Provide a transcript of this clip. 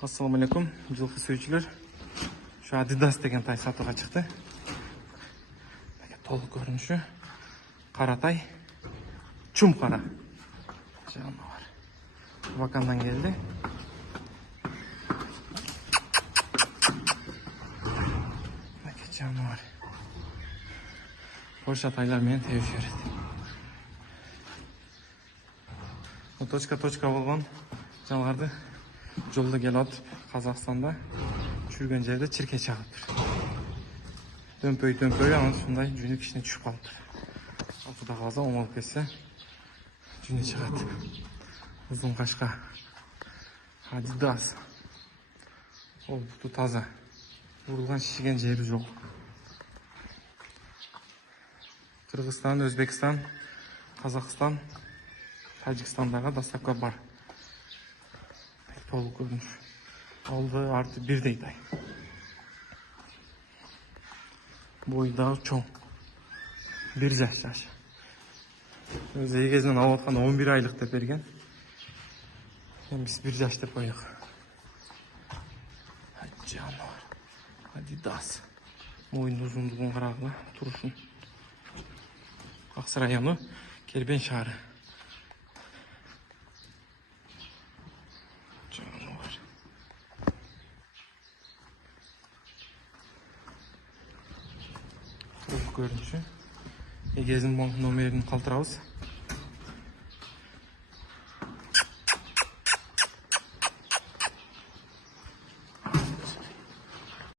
Assalamu alaikum, жылқы сөйчілер. Şu Adidas деген тай сатуға шықты. Толық көрініші. Қаратай. Чум қара. Жануар. Вакандан келді. Жануар. Польша тайлар мен теуіп жібереді. Точка болған жануарды жолда келіп Қазақстанда жүрген жерде чирке чағып тұр. Дөмпөй, анын сондай жүні кішіне түшіп қалып тұр. Құда қалса оңалып кетсе жүні шығады. Ұзын қашқа Adidas. Ол бұты таза. Ұрылған шешеген жері жоқ. Қырғызстан, Өзбекстан, Қазақстан, Тәжікстандағы доставка бар. Толық көрініш. Алды арты бірдей тай. Бойдағы чоң. Bir жаш. Өзі егезінен алып отқан 11 айлық деп берген. Біз 1 жаш деп қойық. Жануар. Adidas. Мойын ұзындығын қарағылы тұрышын. Ақсыр районы Кербен шары. Жануар. Толық көрініші. Егезін номерін қалтырамыз.